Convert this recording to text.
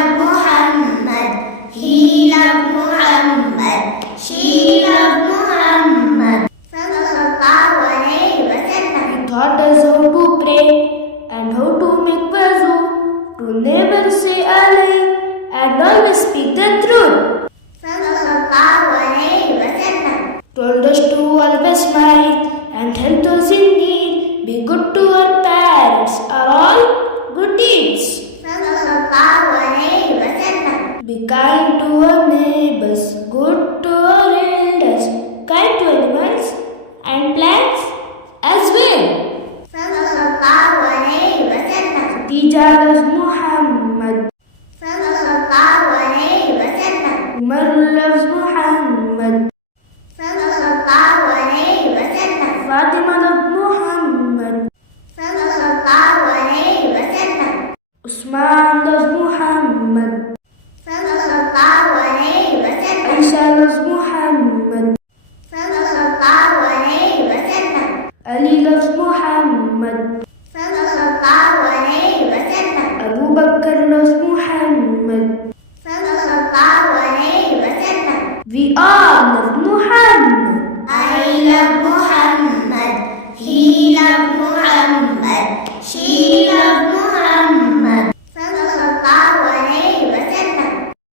loved Muhammad. He loved Muhammad. She loved Muhammad. Sallallahu alayhi wa sallam. He taught us how to pray and how to make wuzu, to never say a lie and always speak the truth. Sallallahu alayhi wa sallam. Told us to always smile and help those in need. Be good to our parents are all good deeds. Sallallahu alayhi wa sallam. Be kind to our neighbors, good to our elders, kind to animals and plants as well. Sallallahu alayhi wa sallam. Khadija loves Muhammad. Sallallahu alayhi wa sallam. Umar loves Muhammad. Sallallahu alayhi wa sallam. Fatima loves Muhammad. Sallallahu alayhi wa sallam. Usman loves Muhammad. Sallallahu alayhi wa sallam. Aisha loves Muhammad. Sallallahu alayhi wa sallam. Ali loves Muhammad. Sallallahu alayhi wa sallam. Abu Bakr loves Muhammad. Sallallahu alayhi wa sallam. We all